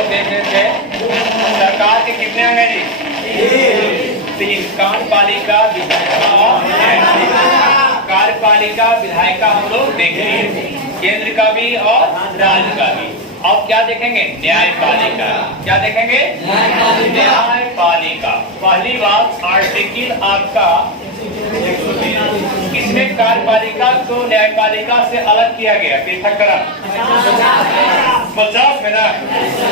लोग देख रहे थे, सरकार के कितने अंग हैं जी? 3। कार्यपालिका, विधायिका और न्यायपालिका। कार्यपालिका विधायिका हम लोग देख लिए, केंद्र का भी और राज्य का भी। अब क्या देखेंगे? न्यायपालिका। क्या देखेंगे? न्यायपालिका। पहली बात, आर्टिकल आपका किसमें कार्यपालिका को न्यायपालिका से अलग किया गया? पृथक्करण 50 में ना,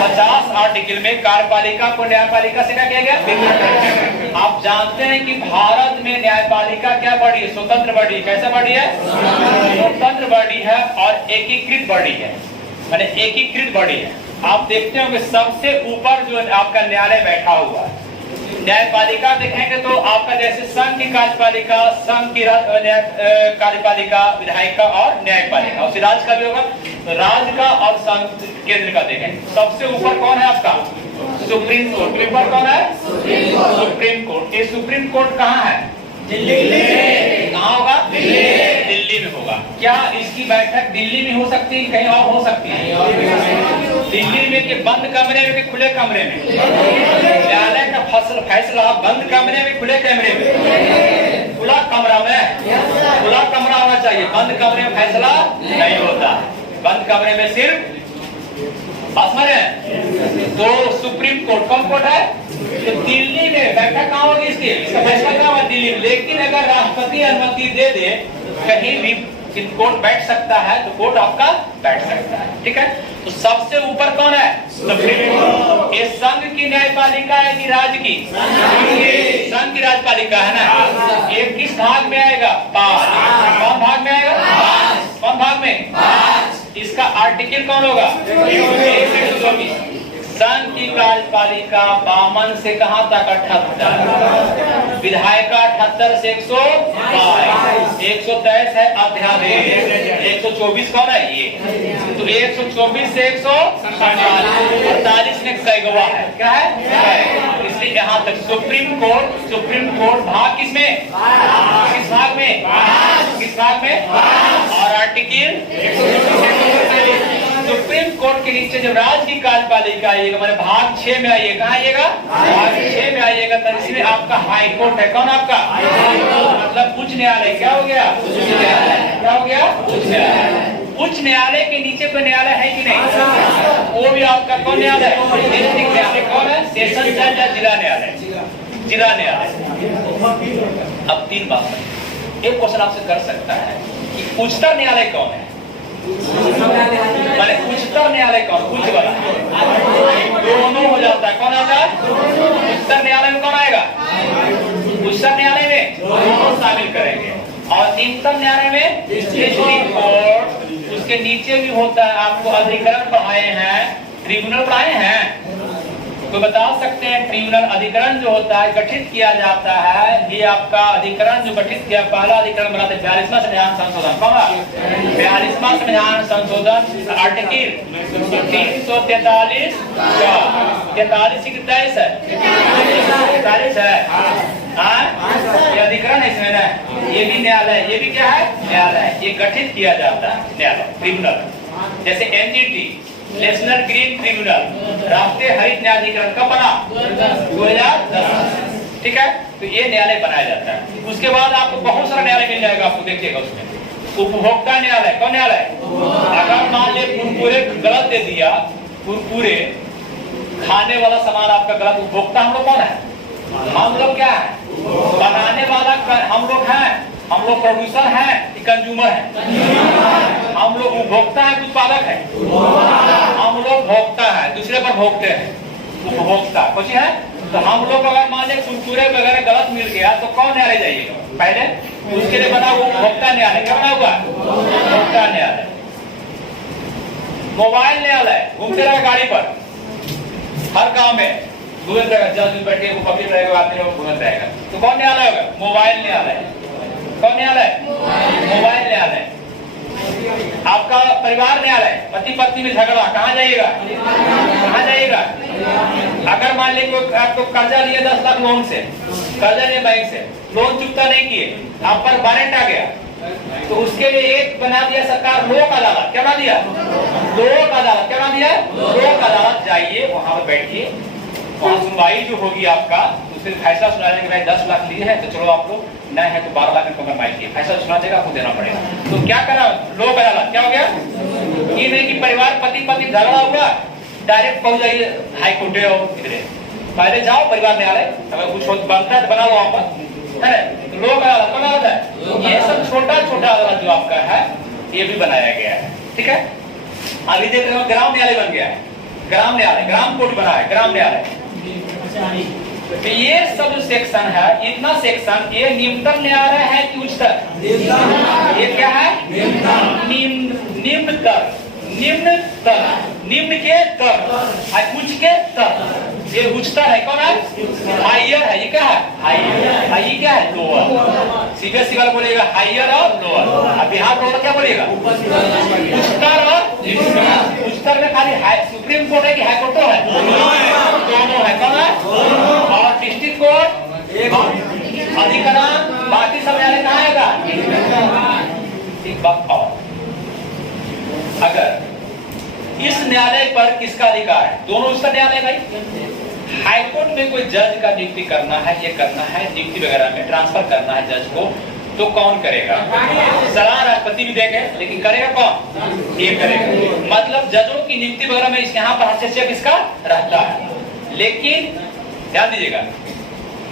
50 आर्टिकल में कार्यपालिका को न्यायपालिका से क्या किया गया? आप जानते हैं कि भारत में न्यायपालिका क्या बॉडी है? स्वतंत्र बॉडी। कैसा बॉडी है? स्वतंत्र बॉडी है और एकीकृत बॉडी है, माने एकीकृत बॉडी है। आप देखते हो कि सबसे ऊपर जो आपका न्यायालय बैठा हुआ है। न्यायपालिका देखेंगे तो आपका जैसे संघ की कार्यपालिका, संघ की कार्यपालिका, विधायिका और न्यायपालिका, और राज्य का भी होगा। तो राज्य का और संघ केंद्र का देखें, सबसे ऊपर कौन है आपका? Supreme court. ऊपर कौन है? Supreme court. ये सुप्रीम कोर्ट कहाँ है? दिल्ली। कहाँ होगा? दिल्ली में होगा। क्या इसकी बैठक दिल्ली में हो सकती है, कहीं और हो सकती है? दिल्ली में कि बंद कमरे में कि खुले कमरे में? न्यायालय का फैसला बंद कमरे में, खुले कमरे में? खुला कमरा में। खुला कमरा होना चाहिए, बंद कमरे में फैसला नहीं होता। बंद कमरे में सिर्फ तो सुप्रीम कोर्ट कौन कोर्ट है? तो दिल्ली में बैठक कहाँ होगी इसकी? इसका फैसला कहाँ होगा? दिल्ली में। लेकिन अगर राष्ट्रपति अनुमति दे दे, कहीं भी कोर्ट बैठ सकता है, तो कोर्ट आपका बैठ सकता है। ठीक है, तो सबसे ऊपर कौन है? Supreme court. ये संघ की न्यायपालिका है कि राज्य की? संघ की राज्यपालिका है ना। ये किस भाग में आएगा? 5। कौन भाग में आएगा? 5। कौन भाग में? 5। इसका आर्टिकल कौन होगा? 124। संघ की कार्यपालिका 52 से कहां तक? 78। विधायिका 78 से 122। 123 है अध्यादेश। 124 कौन है? ये। तो 124 से 148 में कैगवा है। क्या है? इसलिए यहाँ तक सुप्रीम कोर्ट भाग किसमें? किस भाग में? किस भाग में? और आर्टिकल सुप्रीम कोर्ट के नीचे जब राज्य की कार्यपालिका आइएगा, मैंने भाग 6 में आइएगा। कहाँ आइएगा? भाग 6 में आइएगा। तो इसमें आपका हाई कोर्ट है। कौन आपका? मतलब उच्च न्यायालय। क्या हो गया? क्या हो गया? उच्च न्यायालय। उच्च न्यायालय के नीचे कोई न्यायालय है कि नहीं? वो भी आपका कौन न्यायालय? डिस्ट्रिक्ट न्यायालय। कौन है? सेशन जज या जिला न्यायालय? जिला न्यायालय। अब 3 बात, एक क्वेश्चन आपसे कर सकता है कि उच्चतर न्यायालय कौन है? उच्चतर न्यायालय कौन? उच्च वाला। दोनों हो जाता है। कौन आता है? उच्चतर न्यायालय में कौन आएगा? उच्चतर न्यायालय में दोनों शामिल करेंगे। और निम्नतम न्यायालय में डिस्ट्रिक्ट कोर्ट, उसके नीचे भी होता है। आपको अधिकरण पढ़ाए हैं, ट्रिब्यूनल पढ़ाए हैं, तो बता सकते हैं ट्रिब्यूनल अधिकरण जो होता है गठित किया जाता है। ये आपका अधिकरण जो गठित किया, पहला अधिकरण बनाते 42वां संविधान संशोधन। कौन? 42वां संविधान संशोधन आर्टिकल 343 43 की 23 है। 43 है। ये अधिकरण है इसमें ना। ये भी न्यायालय, ये भी क्या है? न्यायालय। ये गठित किया जाता है न्यायालय, ट्रिब्यूनल। जैसे एनजीटी, नेशनल ग्रीन ट्रिब्यूनल, राष्ट्रीय हरित न्यायाधिकरण कब बना? 2010। ठीक है, तो ये न्यायालय बनाया जाता है। उसके बाद आपको बहुत सारा न्यायालय मिल जाएगा, आपको देखिएगा उसमें। उपभोक्ता न्यायालय। कौन न्यायालय? अगर मान ले कुरकुरे गलत दे दिया, कुरकुरे खाने वाला सामान आपका गलत, उपभोक्ता हम लोग कौन है? हम लोग क्या है? बनाने वाला हम लोग हैं, हम लोग प्रोड्यूसर हैं कि कंज्यूमर है? हम लोग उपभोक्ता है, उत्पादक है? हम लोग भोक्ता है, दूसरे पर भोगते हैं। उपभोक्ता कुछ है। तो हम लोग अगर मान लें कुरकुरे वगैरह गलत मिल गया, तो कौन न्यायालय जाइएगा? पहले उसके लिए बना हुआ उपभोक्ता न्यायालय। क्या बना हुआ? उपभोक्ता न्यायालय। मोबाइल न्यायालय, घूमते रहे गाड़ी पर, हर गांव में घूमते रहेगा, जज बैठे वो पब्लिक रहेगा, आदमी लोग घूमते रहेगा, तो कौन न्यायालय होगा? मोबाइल न्यायालय। कौन न्यायालय? मोबाइल न्यायालय। आपका परिवार न्यायालय, पति पत्नी में झगड़ा, कहाँ जाइएगा? कहाँ जाइएगा? अगर मान लीजिए आपको कर्जा लिए 10 लाख लोन से, कर्जा लिए बैंक से, लोन चुकता नहीं किए, आप पर वारंट आ गया, तो उसके लिए एक बना दिया सरकार लोक अदालत। क्या बना दिया? लोक अदालत। क्या बना दिया? लोक अदालत। जाइए, वहां बैठिए, वहाँ सुनवाई जो होगी आपका, उससे फैसला सुना देगा कि भाई 10 लाख लिए है तो चलो आप लोग नए हैं तो 12 लाख में कमाई किए, फैसला सुना देगा, आपको देना पड़ेगा। तो क्या करा लोक अदालत, क्या हो गया? ये नहीं कि परिवार पति पत्नी झगड़ा हुआ डायरेक्ट पहुंच जाइए हाई कोर्ट और इधर, पहले जाओ परिवार न्यायालय, अगर कुछ बनता है तो बना लो वहां पर, है ना? तो लोक अदालत बना होता है। ये सब छोटा छोटा अदालत जो आपका है ये भी बनाया गया है, ठीक है। अभी देख रहे हो ग्राम न्यायालय बन गया है, ग्राम न्यायालय, ग्राम कोर्ट बना है, ग्राम न्यायालय। तो ये सब जो सेक्शन है, इतना सेक्शन, ये निम्नतम न्यायालय है कि उच्चतर? ये क्या है? निम्नतर, निम्नतर, निम्न के तर, उच्च के तर। ये उच्चतर है, कौन है? हायर है। ये क्या है? हायर। ये क्या है? लोअर। सीबीएसई वाला बोलेगा हायर और लोअर, और बिहार बोर्ड क्या बोलेगा? उच्चतर और निम्न। उच्चतर में खाली सुप्रीम कोर्ट है कि हाई कोर्ट है? दोनों है। कौन है? और डिस्ट्रिक्ट कोर्ट, अधिकरण, बाकी सब न्यायालय कहाँ आएगा? एक बात और, अगर इस न्यायालय पर किसका अधिकार है? दोनों उसका न्यायालय भाई। हाईकोर्ट में कोई जज का नियुक्ति करना है, ये करना है, नियुक्ति वगैरह में ट्रांसफर करना है जज को, तो कौन करेगा? सलाह राष्ट्रपति भी देंगे, लेकिन करेगा कौन? ये करेगा। मतलब जजों की नियुक्ति वगैरह में यहाँ पर हस्तक्षेप इसका रहता है। लेकिन ध्यान दीजिएगा,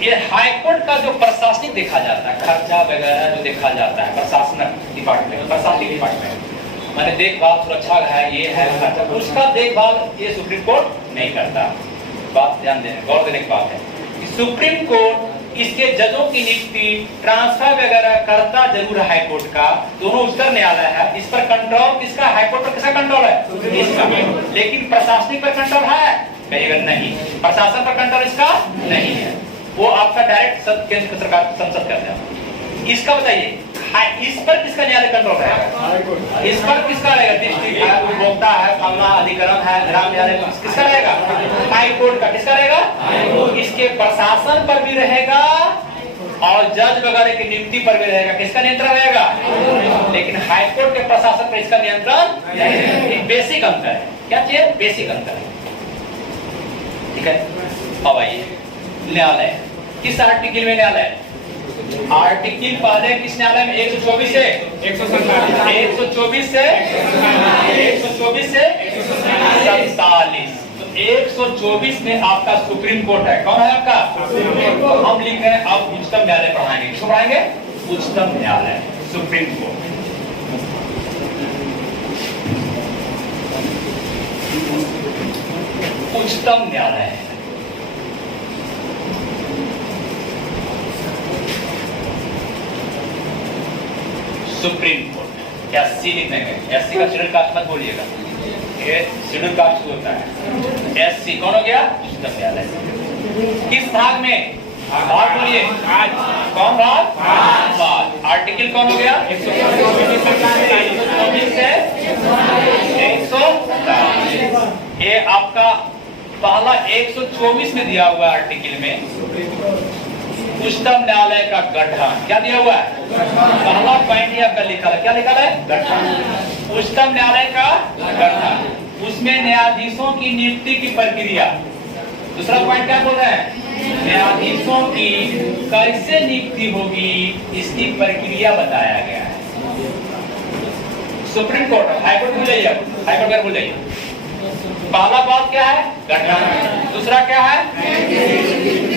ये हाईकोर्ट का जो प्रशासनिक देखा जाता है, खर्चा वगैरह जो देखा जाता है, प्रशासनिक डिपार्टमेंट, प्रशासनिक डिपार्टमेंट माने देखभाल, सुरक्षा है, ये है खर्चा, उसका देखभाल ये सुप्रीम कोर्ट नहीं करता। बात ध्यान देना, गौर देने की बात है कि सुप्रीम कोर्ट इसके जजों की नियुक्ति, ट्रांसफर वगैरह करता जरूर है हाईकोर्ट का, दोनों उच्चतर न्यायालय है, इस पर कंट्रोल किसका? हाईकोर्ट पर किसका कंट्रोल है? इसका। लेकिन प्रशासनिक पर कंट्रोल है? कहिएगा नहीं, प्रशासन पर कंट्रोल इसका नहीं है, वो आपका डायरेक्ट केंद्र सरकार संसद करते हैं। इसका बताइए, इस पर किसका न्यायालय कंट्रोल रहेगा? इस पर किसका रहेगा? डिस्ट्रिक्ट है, उपभोक्ता है, फलना अधिकरण है, ग्राम न्यायालय किसका रहेगा? हाई कोर्ट का। किसका रहेगा? इसके प्रशासन पर भी रहेगा और जज वगैरह की नियुक्ति पर भी रहेगा। किसका नियंत्रण रहेगा? लेकिन हाई कोर्ट के प्रशासन पर इसका नियंत्रण नहीं। बेसिक अंतर है। क्या चीज? बेसिक अंतर है, ठीक है। अब आइए न्यायालय, किस आर्टिकल में न्यायालय? आर्टिकल पहले किस न्यायालय में? 124 से 124 से 124 से 147। तो 124 में आपका सुप्रीम कोर्ट है। कौन है आपका? हम लिख रहे हैं, अब उच्चतम न्यायालय पढ़ाएंगे। किसको पढ़ाएंगे? उच्चतम न्यायालय, सुप्रीम कोर्ट। उच्चतम न्यायालय है। Supreme court. एससी लिखने में, एससी का शेड्यूल कास्ट मत बोलिएगा, ये शेड्यूल कास्ट होता है। एससी कौन हो गया? उच्चतम न्यायालय। किस भाग में? भाग बोलिए। कौन भाग? भाग। आर्टिकल कौन हो गया? 124 से 147। ये आपका पहला 124 में दिया हुआ आर्टिकल में उच्चतम न्यायालय का गठन क्या दिया हुआ है? पहला पॉइंट ही आपका लिखा है, क्या लिखा है? गठन। उच्चतम न्यायालय का गठन, उसमें न्यायाधीशों की नियुक्ति की प्रक्रिया। दूसरा पॉइंट क्या बोल रहे हैं? न्यायाधीशों की कैसे नियुक्ति होगी, इसकी प्रक्रिया बताया गया है। सुप्रीम कोर्ट, हाईकोर्ट भूल जाइए, हाईकोर्ट भूल जाइए। पहला बात क्या है? गठन। दूसरा क्या है?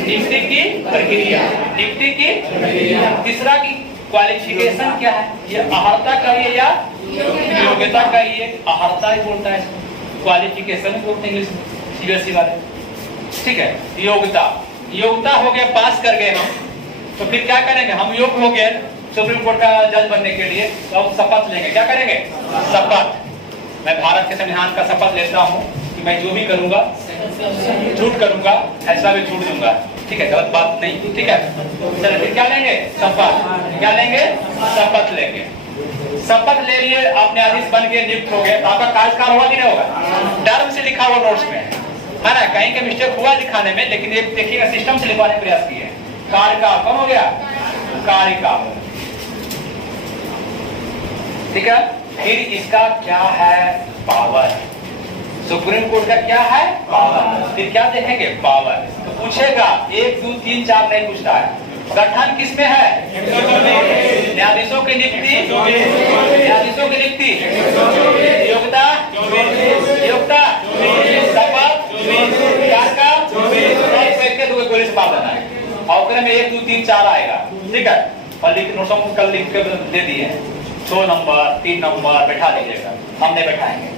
नियुक्ति की प्रक्रिया, नियुक्ति की। तीसरा की क्वालिफिकेशन क्या है? ये अहर्ता कहिए या योग्यता कहिए, अहर्ता ही बोलता है, क्वालिफिकेशन बोलते हैं इंग्लिश में सीबीएसई वाले, ठीक है। योग्यता, योग्यता हो गया, पास कर गए हम, तो फिर क्या करेंगे? हम योग्य हो गए सुप्रीम कोर्ट का जज बनने के लिए, तो शपथ लेंगे। क्या करेंगे? शपथ। मैं भारत के संविधान का शपथ लेता हूँ कि मैं जो भी करूंगा झूठ करूंगा, फैसला भी झूठ दूंगा, ठीक है, गलत बात नहीं, ठीक है। चलो फिर क्या लेंगे? शपथ। क्या लेंगे? शपथ लेंगे। शपथ ले लिए, आप न्यायाधीश बन के नियुक्त हो गए, तो आपका कार्यकाल होगा कि नहीं होगा? टर्म से लिखा हुआ नोट्स में है ना, कहीं का मिस्टेक हुआ लिखाने में, लेकिन ये देखिएगा सिस्टम से लिखवाने का प्रयास किए। कार्यकाल कौन हो गया? कार्यकाल, ठीक है। फिर इसका क्या है? पावर। सुप्रीम कोर्ट का क्या है? पावर। फिर क्या देखेंगे? पावर। तो पूछेगा 1 2 3 4 नहीं पूछता है। गठन किसमें है? न्यायाधीशों की नियुक्ति, न्यायाधीशों की नियुक्ति, योग्यता, योग्यता, शपथ, कार्यकाल, गोली से पाल देना है। और में 1 2 3 4 आएगा, ठीक है। और लिख नोट्स हम कल लिख के दे दिए हैं, 2 नंबर 3 नंबर बैठा लीजिएगा, हमने बैठाएंगे।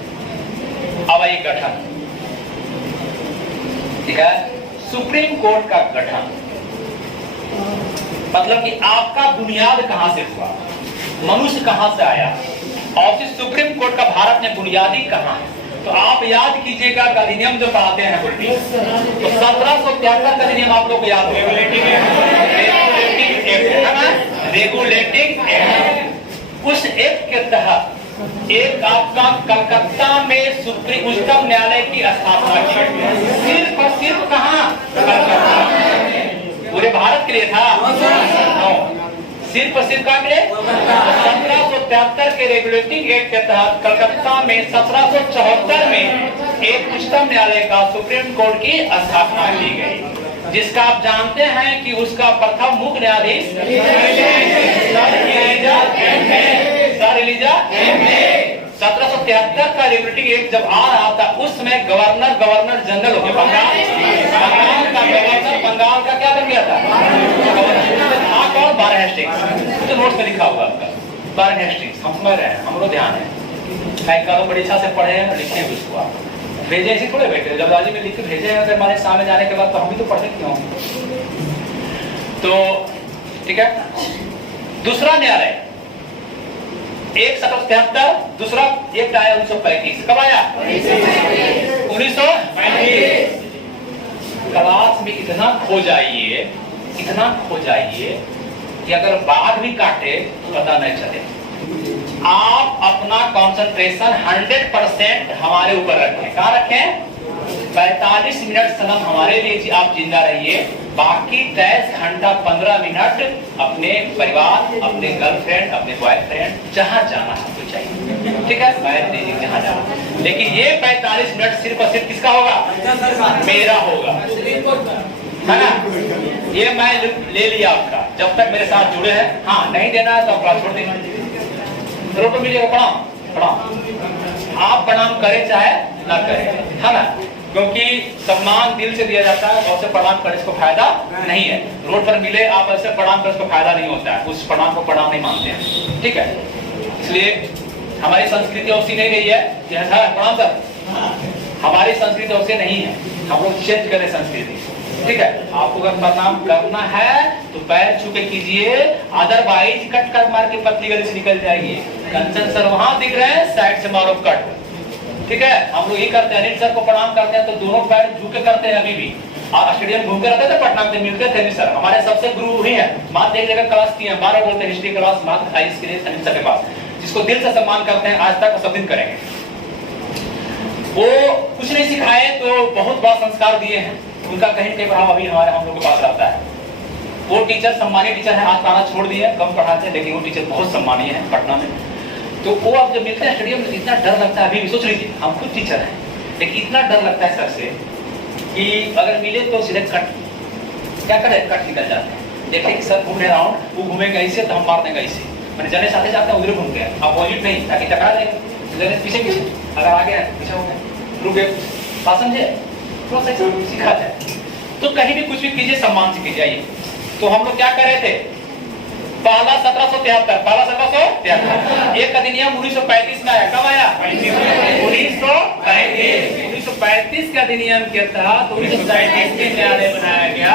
अब एक गठन, ठीक है। सुप्रीम कोर्ट का गठन मतलब कि आपका बुनियाद कहां से हुआ, मनुष्य कहां से आया, और फिर सुप्रीम कोर्ट का भारत में बुनियादी कहां है। तो आप याद कीजिएगा अधिनियम जो पढ़ाते हैं बुलेटिन, तो 1773 का अधिनियम आप लोग को याद होगा, रेगुलेटिंग एक्ट। उस एक्ट के तहत एक आपका कलकत्ता में सुप्रीम उच्चतम न्यायालय की स्थापना की। सिर्फ और सिर्फ कहां? कलकत्ता। पूरे भारत के लिए था? सिर्फ और सिर्फ कहां के लिए? 1773 के रेगुलेटिंग एक्ट के तहत कलकत्ता में 1774 में एक उच्चतम न्यायालय का सुप्रीम कोर्ट की स्थापना की गई, जिसका आप जानते हैं कि उसका प्रथम मुख्य न्यायाधीश सर एलिजा। 1773 का रेगुलेटिंग एक्ट जब आ रहा था उस समय गवर्नर जनरल हो गया, बंगाल का क्या बन गया था? और बारह हेस्टिंग्स, तो नोट्स में लिखा होगा आपका, बारह हेस्टिंग्स। हम समझ रहे हैं, हमरो ध्यान है, कल बड़ी इच्छा से पढ़े हैं, लिखे हैं उसको। आप भेजे ऐसे थोड़े बैठे, जल्दबाजी में लिख के भेजे हैं, अगर हमारे सामने जाने के बाद तो हम भी तो पढ़ते क्यों। तो ठीक है। दूसरा न्यायालय 1773, दूसरा एक आया 1935। कब आया? 1935। क्लास में इतना खो जाइए कि अगर बाघ भी काटे तो पता नहीं चले। आप अपना कंसंट्रेशन 100% हमारे ऊपर रखें। कहाँ रखें? 45 मिनट सनम हमारे लिए आप जिंदा रहिए, बाकी 23 घंटा 15 मिनट अपने परिवार, अपने गर्लफ्रेंड, अपने बॉयफ्रेंड, जहां जाना आपको चाहिए, ठीक है, जहां जाना। लेकिन ये 45 मिनट सिर्फ और सिर्फ किसका होगा? मेरा होगा, है ना। ये मैं ले लिया आपका, जब तक मेरे साथ जुड़े हैं। हाँ, नहीं देना है तो अपना छोड़ देना। रोटो मिलेगा, प्रणाम। आप प्रणाम करें चाहे ना करें, है ना, क्योंकि सम्मान दिल से दिया जाता है, और से प्रणाम करने को फायदा नहीं है। रोड पर मिले आप ऐसे प्रणाम करने को फायदा नहीं होता है, उस प्रणाम को प्रणाम नहीं मानते हैं, ठीक है। इसलिए हमारी संस्कृति वैसी नहीं रही है कि प्रणाम सर, हमारी संस्कृति वैसे नहीं है, हम लोग चेंज करें संस्कृति, ठीक है। आपको अगर प्रणाम करना है तो पैर छू के कीजिए, अदरवाइज कट कर मार के पतली गली से निकल जाएगी। कंचन सर वहां दिख रहे हैं, साइड से मारो कट, ठीक है। हम लोग ये करते हैं, अनिल सर को प्रणाम करते हैं तो दोनों पैर झुके करते हैं। अभी भी आप स्टेडियम घूमते रहते थे, पटना में मिलते थे अनिल सर, हमारे सबसे गुरु वही है। मात्र एक जगह क्लास की है, 12 बोलते हैं हिस्ट्री क्लास, मात्र 28 के लिए अनिल सर के पास, जिसको दिल से सम्मान करते हैं आज तक, सब दिन करेंगे। वो कुछ नहीं सिखाए तो बहुत बड़ा संस्कार दिए हैं, उनका कहीं कहीं प्रभाव अभी हमारे हम लोग के पास रहता है। वो टीचर सम्मानीय टीचर है, आज पढ़ाना छोड़ दिए, कम पढ़ाते हैं, लेकिन वो टीचर बहुत सम्मानीय है पटना में। तो वो अब जब मिलते हैं स्टेडियम में इतना डर लगता है, अभी भी सोच लीजिए, हम खुद टीचर हैं, लेकिन इतना डर लगता है सर से कि अगर मिले तो सीधे कट, क्या करें, कट निकल जाते हैं। देखें कि सर घूम रहे राउंड, वो घूमेगा ऐसे तो हम मार देंगे ऐसे, मैंने जने साथे जाते हैं उधर घूम गए, अपोजिट नहीं, ताकि टकरा देंगे, पीछे अगर आगे पीछे हो गए, रुक गए, बात समझे, थोड़ा सा सिखा जाए। तो कहीं भी कुछ भी कीजिए, सम्मान से कीजिए। तो हम लोग क्या कर रहे थे, पहला 1773 एक अधिनियम 1935 में आया। कब आया? 1935 के अधिनियम के तहत 1937 में न्यायालय बनाया गया।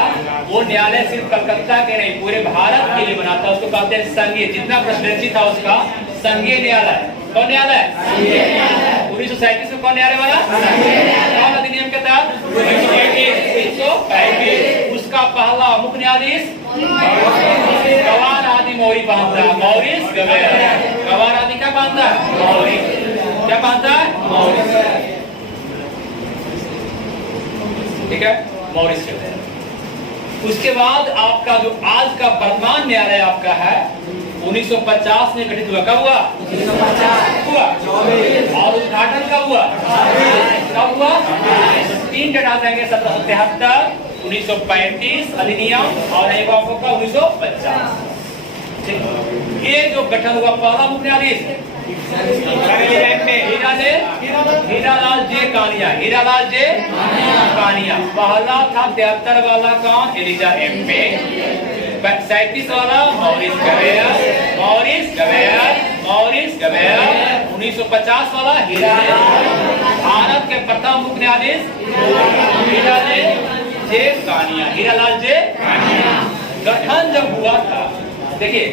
वो न्यायालय सिर्फ कलकत्ता के नहीं, पूरे भारत के लिए बना था। उसको कहते हैं संघीय, जितना प्रेसिडेंसी था उसका संघीय न्यायालय। कौन न्यायालय? 1937 में कौन न्यायालय वाला? कौन अधिनियम के तहत? 1935। उसका पहला मुख्य न्यायाधीश गवार आदि मौरी बांधता, मॉरिस गवेरा। गवार आदि क्या बांधता? मॉरिस। क्या बांधता है? मॉरिस, ठीक है, मॉरिस गवेरा। उसके बाद आपका जो आज का वर्तमान न्यायालय आपका है 1950 में गठित हुआ। कब हुआ? 1950 हुआ। और उद्घाटन कब हुआ? कब हुआ? 3 डेट आ जाएंगे, 1773, 1935 अधिनियम और आपको का 1950। ये जो गठन हुआ पहला मुख्य न्यायाधीश हीरालाल जे कानिया, हीरालाल जे कानिया। पहला था 73 वाला कौन? एलिजा एम्पे। 37 वाला मॉरिस गवेयर, मॉरिस गवेयर, मॉरिस गवेयर। 1950 वाला हीरालाल। भारत के प्रथम मुख्य न्यायाधीश हीरालाल जे कानिया, हीरालाल जे कानिया। गठन जब हुआ था, देखिए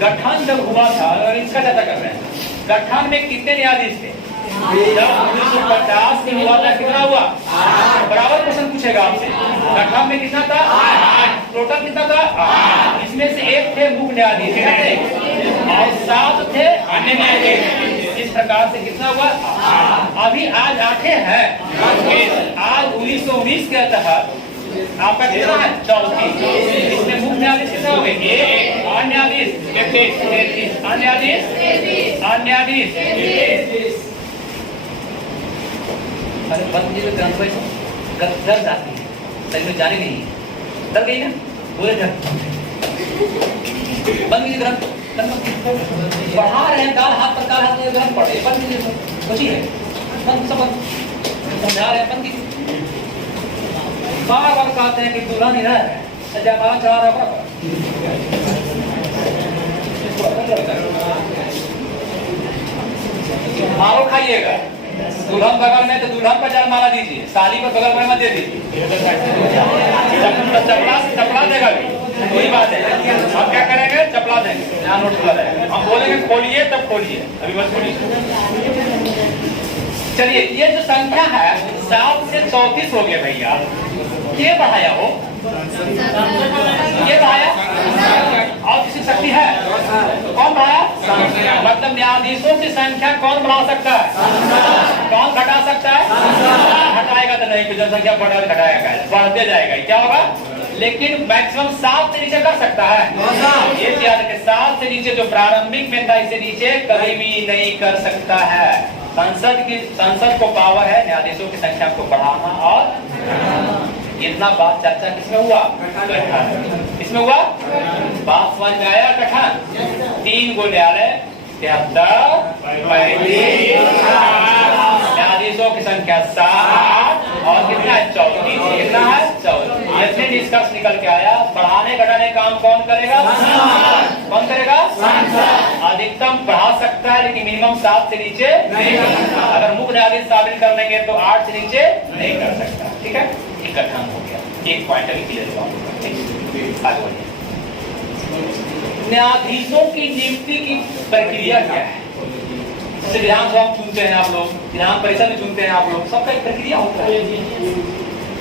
गठन जब हुआ था, और इसका चर्चा कर रहे हैं, गठन में कितने न्यायाधीश थे? जब 1950 में हुआ था कितना हुआ? बराबर क्वेश्चन पूछेगा आपसे। गठन में कितना था? 8। टोटल कितना था? इसमें से एक थे मुख्य न्यायाधीश और 7 थे अन्य न्यायाधीश। इस प्रकार से कितना हुआ? अभी आज 8 है। आज 1919 के तहत आपका कितना है? 34। इसमें मुख्य न्यायाधीश कितना हो गए? 1। अन्य न्यायाधीश 33। अन्य न्यायाधीश, अन्य न्यायाधीश 33। अरे बंद कीजिए ग्रंथ भाई, डर जाती है, सही में जाने नहीं, डर गई ना, बोले डर। बंद कीजिए ग्रंथ, बढ़ा रहे हैं काल हाथ पर, काल हाथ में ग्रंथ पढ़े, बंद कीजिए, कुछ ही है, बंद सब बंद, समझा रहे हैं, बंद कीजिए। बार बार कहते हैं कि दूल्हा नहीं रहा है, जयमाला चढ़ा रहा है, मारो खाइएगा। दुल्हन बगल में तो दुल्हन पर जयमाला दीजिए, साली पर बगल में मत दे दीजिए, चपला देगा भी, वही बात है। हम क्या करेंगे? चपला देंगे, यहाँ नोट खुला रहेगा, हम बोलेंगे खोलिए तब खोलिए, अभी मत खोलिए। चलिए, ये जो संख्या है 7 से 34 हो गया भैया, ये बढ़ाया हो, ये बढ़ाया, और किसी शक्ति है कौन बढ़ाया? मतलब न्यायाधीशों की संख्या कौन बढ़ा सकता है? कौन घटा सकता है? हटाएगा तो नहीं, जनसंख्या बढ़ा घटाएगा, बढ़ते जाएगा, क्या होगा? लेकिन मैक्सिमम 7 से नीचे कर सकता है। ये याद रखें, 7 से नीचे जो प्रारंभिक में था, इससे नीचे कभी भी नहीं कर सकता है। संसद को पावर है न्यायाधीशों की संख्या को बढ़ाना और इतना बात चर्चा किसमें हुआ? गठन। किसमें हुआ? बात समझ में आया? गठन 3 गो न्यायालय, 73, 35, न्यायाधीशों की संख्या 7 और कितना है? 34। कितना है? 34। ऐसे निष्कर्ष निकल के आया, बढ़ाने घटाने काम कौन करेगा? कौन करेगा? अधिकतम बढ़ा सकता है, लेकिन मिनिमम 7 से नीचे नहीं। अगर मुख्य न्यायाधीश शामिल कर लेंगे तो 8 से नीचे नहीं कर सकता। ठीक है, गठन हो गया, एक पॉइंट अभी क्लियर हुआ। आगे बढ़िए। न्यायाधीशों की नियुक्ति की प्रक्रिया क्या है? जैसे विधानसभा में चुनते हैं आप लोग, विधान परिषद में चुनते हैं आप लोग, सबका एक प्रक्रिया होता है।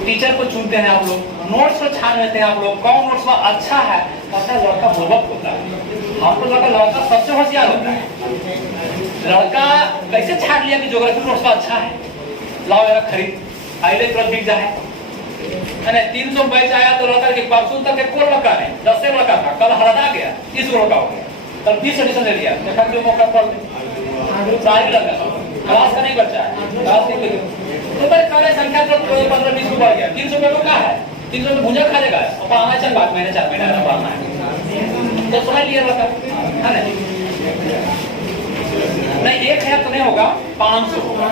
टीचर को चुनते हैं आप लोग, नोट्स को छान लेते हैं आप लोग, कौन नोट्स में अच्छा है, पता है लड़का बुर्बक होता है, हमको लगा लड़का सबसे होशियार होता है। लड़का कैसे छाट लिया कि ज्योग्राफी नोट्स अच्छा है, लाओ यार खरीद, आइले तुरंत बिक जाए, है ना? 300 बैच आया तो लड़का के परसों तक एक लड़का नहीं, 10 लड़का था, कल हरा गया, 30 लड़का हो गया, तब 20 एडिशन ले लिया, देखा जो मौका पर सारी लड़का क्लास का नहीं बच्चा है, क्लास नहीं तो मेरे कार्य संख्या तो 15-20 को बढ़ गया, 300 रुपये का है, 300 में भूजा खा लेगा, और पढ़ाना चल बात महीने 4 महीने में पढ़ाना है, तो समझ लिया लड़का, है ना? नहीं 1000 तो नहीं होगा, 500 होगा,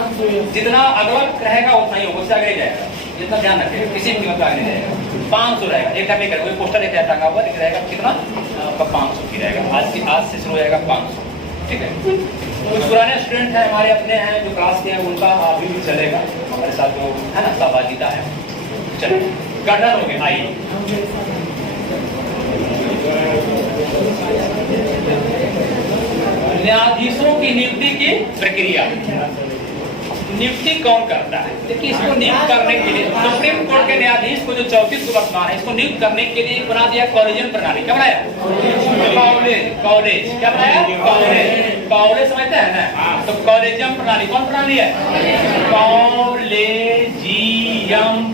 जितना अगला रहेगा उतना ही होगा, उससे आगे जाएगा, जितना ध्यान रखें, किसी भी कीमत आगे जाएगा, 500 रहेगा, एक टाइम नहीं करेगा, पोस्टर एक टांगा हुआ दिख रहेगा, कितना आपका 500 की रहेगा, आज से शुरू हो जाएगा 500। ठीक है, तो पुराने स्टूडेंट हैं हमारे अपने हैं जो क्लास के हैं, उनका अभी भी चलेगा, हमारे साथ जो है ना सहभागिता है। चलिए, गठन हो गया। आइए न्यायाधीशों की नियुक्ति की प्रक्रिया। नियुक्ति कौन करता है? देखिए, इसको नियुक्त करने के लिए सुप्रीम कोर्ट के न्यायाधीश को जो 34 को वर्तमान है, इसको नियुक्त करने के लिए बना दिया कॉलेजियन प्रणाली। क्या बनाया? कॉलेज। क्या बनाया? कॉलेज समझते हैं ना? तो कॉलेजियम प्रणाली कौन प्रणाली है? कॉलेजियम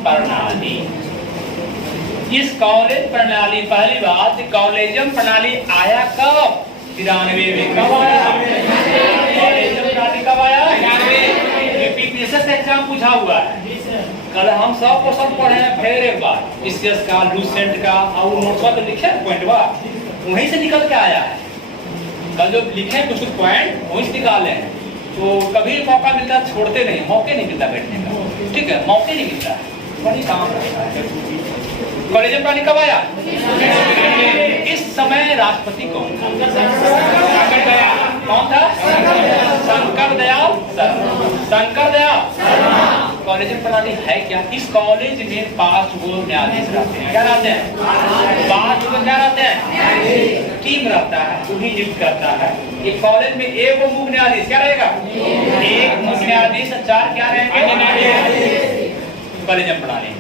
प्रणाली। इस कॉलेज प्रणाली, पहली बात कॉलेजियम प्रणाली आया कब? 93 में कब आया? कॉलेजियम प्रणाली कब आया? 93। पीपीएसएस एग्जाम पूछा हुआ है। कल हम सब क्वेश्चन पढ़े हैं फिर एक बार, पीसीएस का, लूसेंट का, और नोट्स पे लिखे पॉइंटवा वहीं से निकल के आया है। कल जो लिखे कुछ पॉइंट वहीं से निकाले हैं। तो कभी मौका मिलता है छोड़ते नहीं, मौके नहीं मिलता बैठने का, ठीक है, मौके नहीं मिलता है, बड़ी काम रहता है। कॉलेजियम प्रणाली कब आया? इस समय राष्ट्रपति कौन था? कौन था? शंकर दयाल शर्मा। शंकर दयाल। कॉलेजियम प्रणाली है क्या? इस कॉलेज में 5 गो न्यायाधीश रहते हैं। क्या रहते हैं? 5 गो क्या रहते हैं? टीम रहता है, वही नियुक्त करता है। एक कॉलेज में एक गो मुख्य न्यायाधीश क्या रहेगा? एक मुख्य न्यायाधीश, 4 क्या रहेंगे? कॉलेजियम प्रणाली।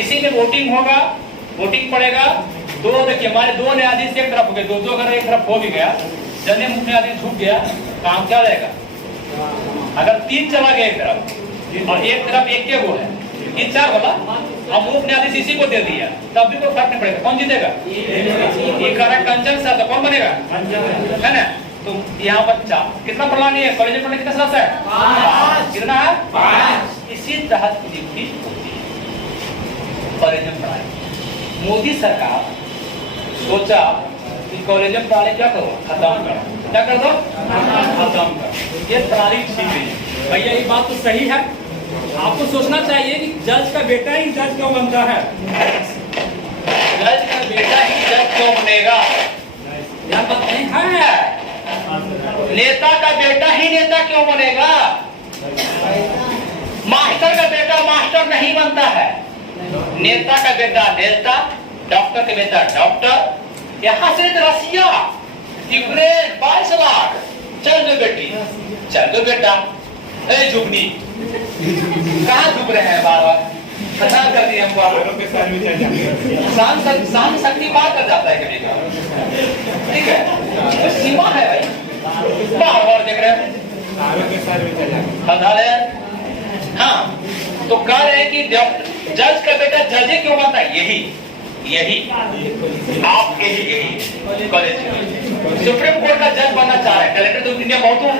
इसी में वोटिंग होगा, वोटिंग पड़ेगा। दो देखिए हमारे 2 न्यायाधीश एक तरफ हो गए, 2 अगर एक तरफ हो भी गया, जने मुख्य न्यायाधीश झुक गया, काम क्या रहेगा? अगर 3 चला गया एक तरफ और एक तरफ एक वो है, इन 4 बोला, अब मुख्य न्यायाधीश इसी को दे दिया, तब भी कोई फर्क नहीं पड़ेगा। कौन जीतेगा? ये करेक्ट कंजंक्शन तो कौन बनेगा? है ना? तो यहाँ बच्चा कितना प्रणाली है? कॉलेजियम प्रणाली कितना सदस्य है? 5। कितना है? 5। इसी तहत नियुक्ति होती है कॉलेजियम प्रणाली। मोदी सरकार सोचा कि कॉलेजियम प्रणाली क्या करो? खत्म करो। क्या कर दो? खत्म करो। ये प्रणाली ठीक है भैया, ये बात तो सही है। आपको सोचना चाहिए कि जज का बेटा ही जज क्यों बनता है? जज का बेटा ही जज क्यों बनेगा? यह बात नहीं है। नेता का बेटा ही नेता क्यों बनेगा? मास्टर का बेटा मास्टर नहीं बनता है। नेता का बेटा नेता, डॉक्टर का बेटा डॉक्टर। यहाँ से रसिया, यूक्रेन 22 लाख। चल दो बेटी, चल दो बेटा। झुकनी कहाँ झुक रहे हैं? बार बार परेशान कर दिए हमको। शान शक्ति पार कर जाता है कभी का, ठीक है, तो सीमा है भाई। बार बार देख रहे हैं। हाँ, तो कह रहे हैं कि जज का बेटा जज क्यों बनता है? यही आपके ही यही कॉलेज सुप्रीम कोर्ट का जज बनना चाह रहे हैं। टैलेंटेड तो इंडिया बहुत है,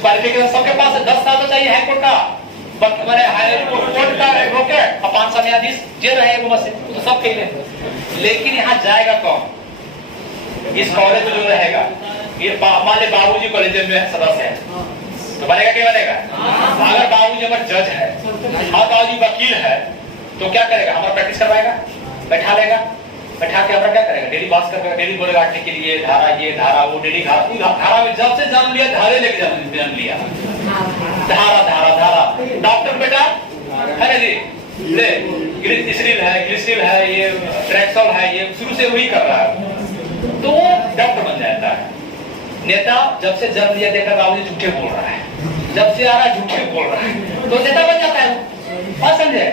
क्वालिफिकेशन सबके पास है। 10 साल तो चाहिए हाई कोर्ट का, हाई कोर्ट का एडवोकेट और 5 साल न्यायाधीश जे रहे वो बस तो सब खेले। लेकिन यहाँ जाएगा कौन? इस कॉलेज में जो रहेगा, ये मान बाबूजी कॉलेज में सदस्य है, तो बनेगा क्या बनेगा? अगर बाबूजी हमारे जज है और बाबूजी वकील है, तो क्या करेगा? हमारा प्रैक्टिस करवाएगा, बैठा लेगा, बैठा के हमारा क्या करेगा? डेली बात करेगा, डेली बोले काटने के लिए धारा ये धारा वो, डेली धारा में जब से जन्म लिया धारे लेके जन्म लिया, धारा धारा धारा। डॉक्टर बेटा है ना जी, ग्लिसरीन है, ये ट्रैक्सोल है, ये शुरू से वही कर रहा है, तो डॉक्टर बन जाता है। नेता जब से जन्म लिया देखा बाबूजी झूठे बोल रहा है, जब से आ रहा है झूठे बोल रहा है, तो नेता बन जाता है। बात समझे?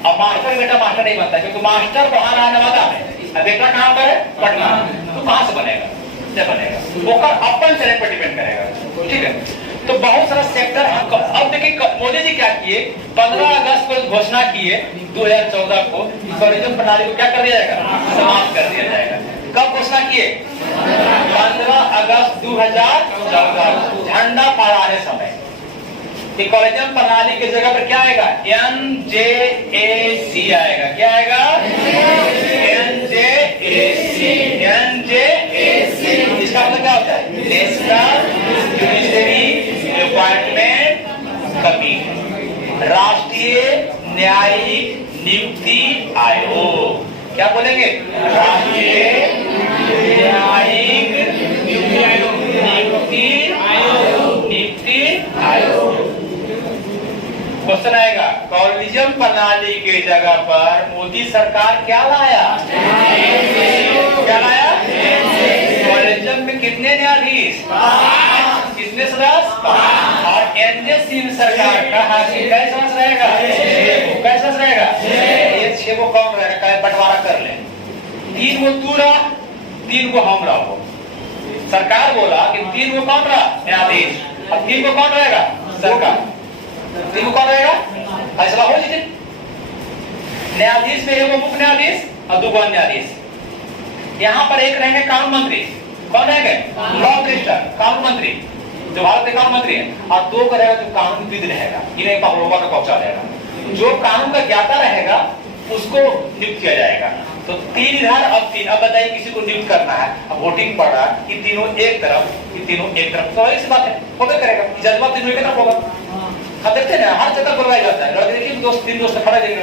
अब मास्टर बेटा मास्टर नहीं बनता, क्योंकि मास्टर वहां रहा नवादा में, अब बेटा कहाँ पर है? पटना। तो कहां से बनेगा? नहीं बनेगा, वो अपन टैलेंट पर डिपेंड करेगा, ठीक है। तो बहुत सारा सेक्टर हमको, अब देखिए मोदी जी क्या किए, 15 अगस्त को घोषणा किए 2014 को, कॉलेजियम प्रणाली को क्या कर दिया जाएगा? समाप्त कर दिया जाएगा। कब घोषणा किए? 15 अगस्त 2014 झंडा फहराने समय। कॉलेजियम प्रणाली की जगह पर क्या आएगा? NJAC आएगा। क्या आएगा? NJAC। इसका मतलब क्या होता है? नेशनल ज्यूडिशरी डिपार्टमेंट कमीशन, राष्ट्रीय न्यायिक नियुक्ति आयोग। क्या बोलेंगे? राष्ट्रीय न्यायिक नियुक्ति आयोग। क्वेश्चन आएगा, कॉलेजियम प्रणाली के जगह पर मोदी सरकार क्या लाया? क्या लाया? कॉलेजियम में कितने न्यायाधीश? कितने सदस्य? और NJC सरकार का हासिल कैसा रहेगा? 6 कैसा रहेगा? ये 6 को कौन रहेगा? बंटवारा कर ले, 3 को तू रहा, 3 को हम रहो। सरकार बोला कि 3 को कौन रहा? न्यायाधीश। अब 3 को कौन रहेगा? सरकार। 3 को कौन रहेगा? फैसला हो जिसे न्यायाधीश में 1 मुख्य न्यायाधीश और 2 न्यायाधीश। यहाँ पर एक रहेंगे कानून मंत्री, कौन है? लॉ मिनिस्टर, कानून मंत्री, जो भारत के कानून मंत्री है। और 2 का रहेगा जो कानूनविद रहेगा, इन्हें पकड़ोगा तो पहुंचा देगा। जो कानून का ज्ञाता रहेगा उसको नियुक्त किया जाएगा। तो 3 इधर, अब 3। अब बताइए किसी को नियुक्त करना है, अब वोटिंग पड़ रहा है कि तीनों एक तरफ, कि तीनों एक तरफ, तो ऐसी बात है, होगा करेगा, जज्बा तीनों एक तरफ होगा। अब देखते हैं हर जगह बुलवाया जाता है, लड़के देखिए दोस्त 3 दोस्त खड़ा देगा,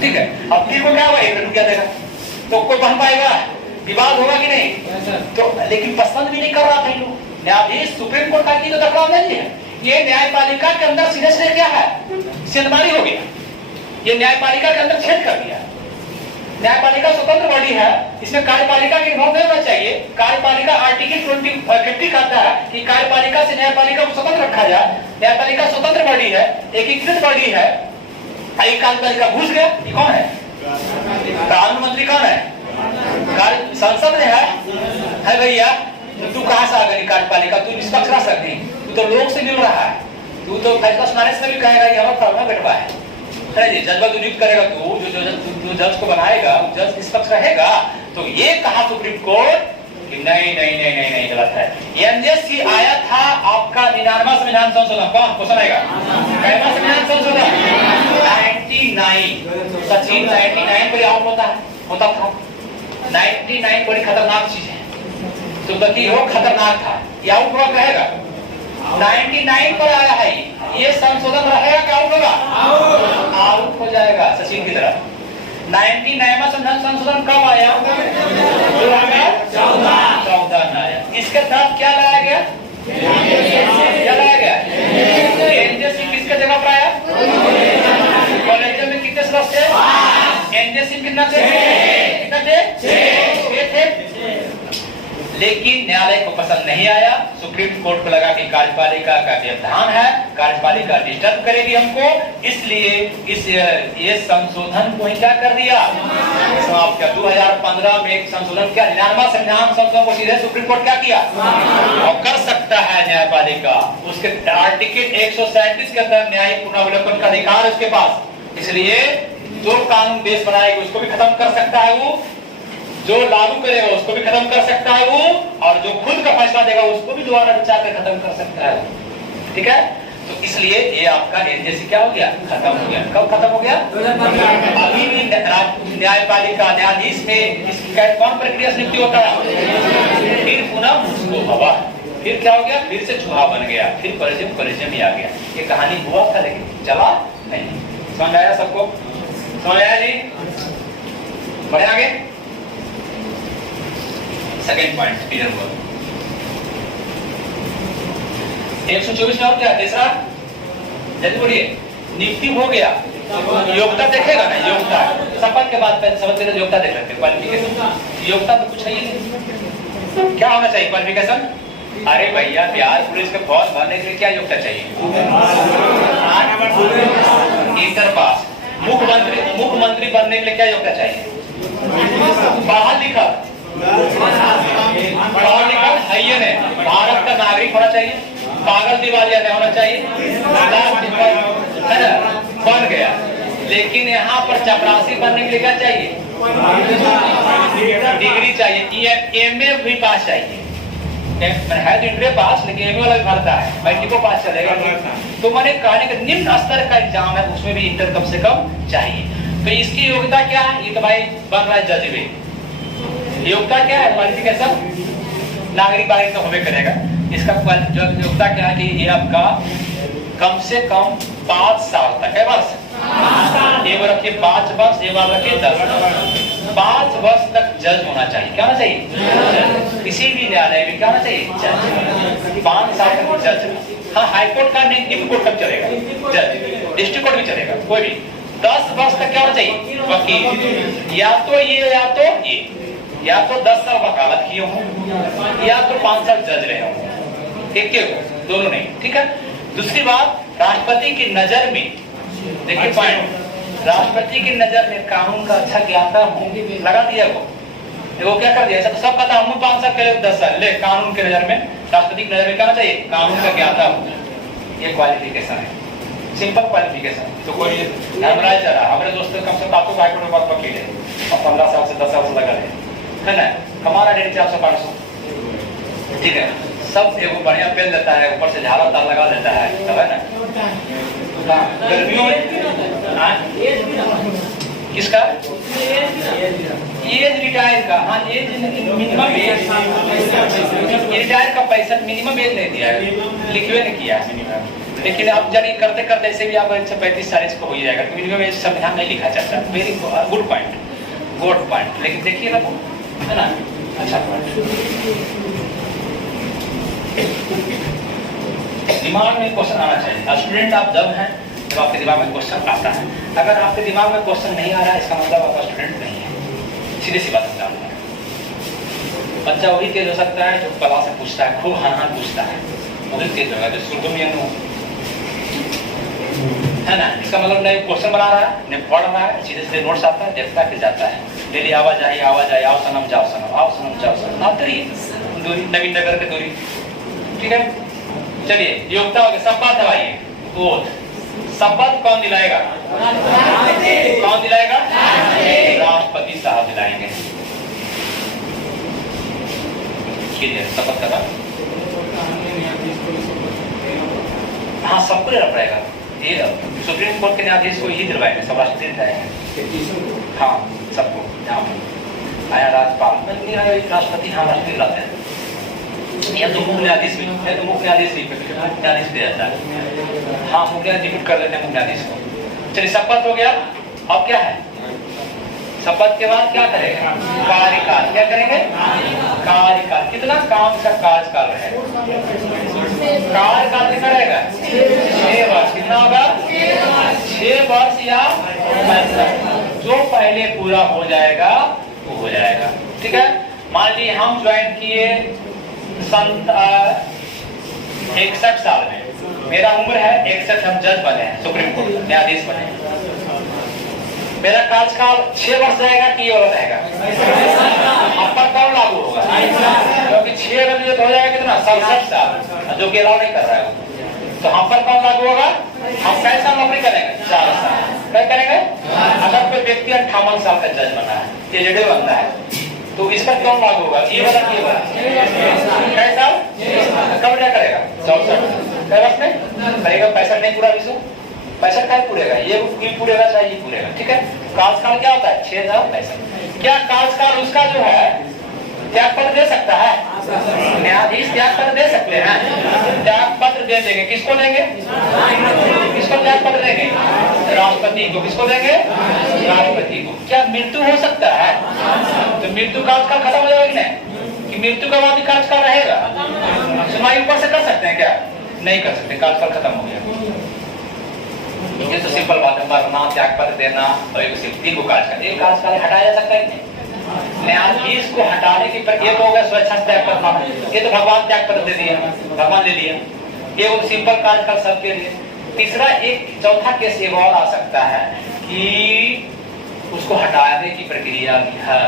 ठीक है। अब 3 को क्या हुआ, 1 रुपया देगा, तो कोई बन पाएगा, विवाद होगा कि नहीं? तो लेकिन पसंद भी नहीं कर रहा था लोग। न्यायाधीश सुप्रीम कोर्ट का की तो दखल नहीं है, ये न्यायपालिका के अंदर सीधे सीधे क्या है, सेंधमारी हो गया। ये न्यायपालिका के अंदर छेद कर दिया। न्यायपालिका स्वतंत्र बॉडी है, इसमें कार्यपालिका के इन्वॉल्व होना चाहिए। कार्यपालिका आर्टिकल 50 कहता है कि कार्यपालिका से न्यायपालिका को स्वतंत्र रखा जाए। न्यायपालिका स्वतंत्र बॉडी है, एकीकृत बॉडी है। कार्यपालिका घुस गया, ये कौन है? कानून मंत्री कौन है? संसद में है भैया। तू कहां से आ गई कार्यपालिका? तू निष्पक्ष रह सकती, तू तो लोग से मिल रहा है, तू तो फैसला सुनाने से भी कहेगा कि हमारा प्रॉब्लम बेटवा है। जज को नियुक्त करेगा तू, जो जज को बनाएगा जज निष्पक्ष रहेगा। तो ये कहा सुप्रीम कोर्ट कि नहीं नहीं नहीं नहीं नहीं, गलत है। एनजेसी आया था आपका 99वां संविधान संशोधन, कौन क्वेश्चन आएगा? 99वां संविधान संशोधन 99, सचिन 99 पर आउट होता था। 99 बड़ी खतरनाक चीज है, तो गति हो खतरनाक था, ये आउट हुआ कहेगा। 99 पर आया है, ये संशोधन रहेगा क्या आउट होगा? आउट हो जाएगा सचिन की तरह। 99वां संशोधन कब आया? 2014 में आया। इसके तहत क्या लाया गया? क्या लाया गया? एनजेसी किसके जगह पर आया? कॉलेज में कितने सदस्य? एनजेसी कितना थे? कितना थे? 6 थे। लेकिन न्यायालय को पसंद नहीं आया। सुप्रीम कोर्ट को लगा कि कार्यपालिका का व्यवधान है, कार्यपालिका डिस्टर्ब करेगी हमको, इसलिए ये संशोधन को ही क्या कर दिया, समाप्त किया। 2015 में एक संशोधन किया, 99वां संविधान संशोधन को सीधे सुप्रीम कोर्ट क्या किया, और कर सकता है न्यायपालिका। उसके आर्टिकल 137 के तहत न्यायिक पुनरावलोकन का अधिकार है उसके पास। इसलिए जो कानून देश बनाएगा उसको भी खत्म कर सकता है वो, जो लागू करेगा उसको भी खत्म कर सकता है वो, और जो खुद का फैसला देगा उसको भी दोबारा विचार कर खत्म कर सकता है। ठीक है, तो इसलिए ये आपका एनजेसी क्या हो गया, खत्म हो गया। कब खत्म हो गया? अभी भी न्यायपालिका न्यायाधीश में इसकी कौन प्रक्रिया से नियुक्ति होता है? फिर पुनः उसको हवा, फिर क्या हो गया, फिर से चूहा बन गया, फिर परिजन ही आ गया। ये कहानी हुआ था लेकिन चला नहीं। समझ आया सबको? समझ आया जी? बढ़े आगे। सेकंड पॉइंट क्लियर हुआ। 124 में और क्या तीसरा, जल्दी बोलिए। नियुक्ति हो गया, योग्यता देखेगा ना, योग्यता शपथ के बाद शपथ के योग्यता देख सकते, क्वालिफिकेशन। योग्यता तो कुछ है ही नहीं, क्या होना चाहिए क्वालिफिकेशन? अरे भैया बिहार पुलिस के फॉर्म भरने के लिए क्या योग्यता चाहिए? Inter pass. मुख्यमंत्री बनने के लिए क्या योग्यता चाहिए? बाहर लिखा पढ़ा लिखा है ने, भारत का नागरिक होना चाहिए, पागल दिवालिया नहीं होना चाहिए, है ना, बन गया। लेकिन यहाँ पर चपरासी बनने के लिए क्या चाहिए? डिग्री चाहिए, एमए भी पास चाहिए। है तो इंटर पास, लेकिन एमए वाला भी भरता है, मैट्रिको पास चलेगा। तो मैंने कहने का निम्न स्तर का एग्जाम है, उसमें भी इंटर कम से कम चाहिए। तो इसकी योग्यता क्या है? ये तो भाई बन रहा है जज भी, योग्यता क्या है? क्वालिफिकेशन नागरिक बारिक तो होवे करेगा। इसका योग्यता क्या है कि ये आपका कम से कम 5 साल तक है, वर्ष ये बार रखिए 5 वर्ष, ये बार रखिए 10 वर्ष। 5 वर्ष तक जज होना चाहिए। क्या होना चाहिए? किसी भी न्यायालय में क्या होना चाहिए? जज। 5 साल तक जज। हाँ, हाईकोर्ट का नहीं, निम्न कोर्ट तक चलेगा जज, डिस्ट्रिक्ट कोर्ट भी चलेगा, कोई भी। 10 वर्ष तक क्या होना चाहिए? वकील। या तो ये या तो ये, या तो 10 साल वकालत किए हों, या तो 5 साल जज रहे हों, एक दोनों नहीं। ठीक है। दूसरी बात, राष्ट्रपति की नजर में देखिए पॉइंट, राष्ट्रपति की नजर में कानून का अच्छा ज्ञाता हो, लगा दिया वो क्या कर दिया? तो सब कहता हम 5 साल के लिए 10 साल ले, कानून की नजर में, राष्ट्रपति की नजर में क्या चाहिए? कानून का ज्ञाता हो। ये क्वालिफिकेशन है, सिंपल क्वालिफिकेशन। तो कोई हमारे दोस्त कम से कम वकील है और 15 साल से 10 साल से लगा है, है ना, हमारा 450-500, ठीक है। सब एगो बढ़िया पेन देता है, ऊपर से झाला तार लगा देता है, सब है ना। गर्मियों में किसका एज रिटायर का, हाँ एज मिनिमम एज, रिटायर का पैसा मिनिमम एज नहीं दिया है, लिखवे नहीं किया है मिनिमम। लेकिन अब जब करते करते ऐसे भी आप 135-40 को हो जाएगा, मिनिमम एज संविधान नहीं लिखा चाहता। Very good point, good point. लेकिन देखिए ना, है ना, अच्छा पॉइंट। दिमाग में क्वेश्चन आना चाहिए। स्टूडेंट आप जब हैं जब आपके दिमाग में क्वेश्चन आता है। अगर आपके दिमाग में क्वेश्चन नहीं आ रहा है, इसका मतलब आपका स्टूडेंट नहीं है। सीधी सी बात समझा। बच्चा वही तेज हो सकता है जो कला से पूछता है, खूब हन पूछता है, वही तेज होगा जो शुरू में है ना। इसका मतलब नहीं क्वेश्चन बना रहा है, नहीं पढ़ रहा है, सीधे सीधे नोट्स आता है, देखता फिर जाता है। डेली आवाज आई, आओ सनम जाओ सनम, आओ सनम जाओ सनम, आप दूरी नवीन नगर की दूरी, ठीक है। चलिए योग्यता हो गया, शपथ दबाइए। ओथ, शपथ कौन दिलाएगा? कौन दिलाएगा? राष्ट्रपति साहब दिलाएंगे। शपथ का हाँ सबको देना पड़ेगा। ये सुप्रीम कोर्ट के न्यायाधीश को ही दिलवाएंगे, सब राष्ट्रपति दिलाएंगे। हाँ सबको, यहाँ आया राज्यपाल राष्ट्रपति, हाँ राष्ट्रपति दिलाते हैं। या तो मुख्य न्यायाधीश भी, है तो मुख्य न्यायाधीश भी न्यायाधीश दिया जाता है। हाँ मुख्य न्यायाधीश कर देते हैं मुख्य न्यायाधीश को। चलिए शपथ हो गया। अब क्या है? शपथ के बाद क्या करेंगे? कार्यकाल। क्या करेंगे? कार्यकाल। कितना काम का कार्यकाल है? कार्यकाल कितना रहेगा? 6 वर्ष। कितना होगा? 6 वर्ष या 65। जो पहले पूरा हो जाएगा वो हो जाएगा, ठीक है। मान लीजिए हम ज्वाइन किए 61 साल में, मेरा उम्र है 61, हम जज बने हैं, सुप्रीम कोर्ट न्यायाधीश बने। मेरा कार्यकाल 6 वर्ष रहेगा कि ये वाला रहेगा? हम पर कौन लागू होगा? क्योंकि 6 का तो हो जाएगा कितना? 67 साल, जो कि अलाउ नहीं कर रहा है। तो हम पर कौन लागू होगा? हम कैसे साल नौकरी करेंगे? 4 साल। क्या करेंगे? अगर कोई व्यक्ति 58 साल का जज बना है, एजेड बनना है, तो इस पर कौन लागू होगा? ये वाला कि ये वाला? कैसा? कब क्या करेगा? 64 वर्ष में करेगा। 65 नहीं पूरा विश्व 65 का पूरेगा, ये पूरेगा चाहे ये पूरेगा, ठीक है। कार्यकाल क्या होता है? 6065। क्या कार्यकाल उसका जो है त्याग पत्र दे सकता है? न्यायाधीश त्याग पत्र दे सकते हैं। त्याग पत्र दे देंगे। किसको देंगे? किसको त्याग पत्र देंगे? राष्ट्रपति को। किसको देंगे? राष्ट्रपति को। क्या मृत्यु हो सकता है? तो मृत्यु कार्यकाल खत्म हो जाएगा कि नहीं? कि मृत्यु का बाद कार्यकाल रहेगा? सुनवाई ऊपर से कर सकते हैं क्या? नहीं कर सकते, कार्यकाल खत्म हो गया। ये तो सिंपल बात है, मरना, त्याग पत्र देना और एक 3 को कार्यकाल। एक कार्यकाल हटाया जा सकता है कि नहीं? न्यायाधीश को हटाने की प्रक्रिया तो होगा स्वेच्छा से त्याग पत्र। ये तो भगवान त्याग पत्र दे दिया, भगवान ले लिया। ये वो सिंपल कार्यकाल सबके लिए। तीसरा एक चौथा केस ये और आ सकता है कि उसको हटाने की प्रक्रिया भी है।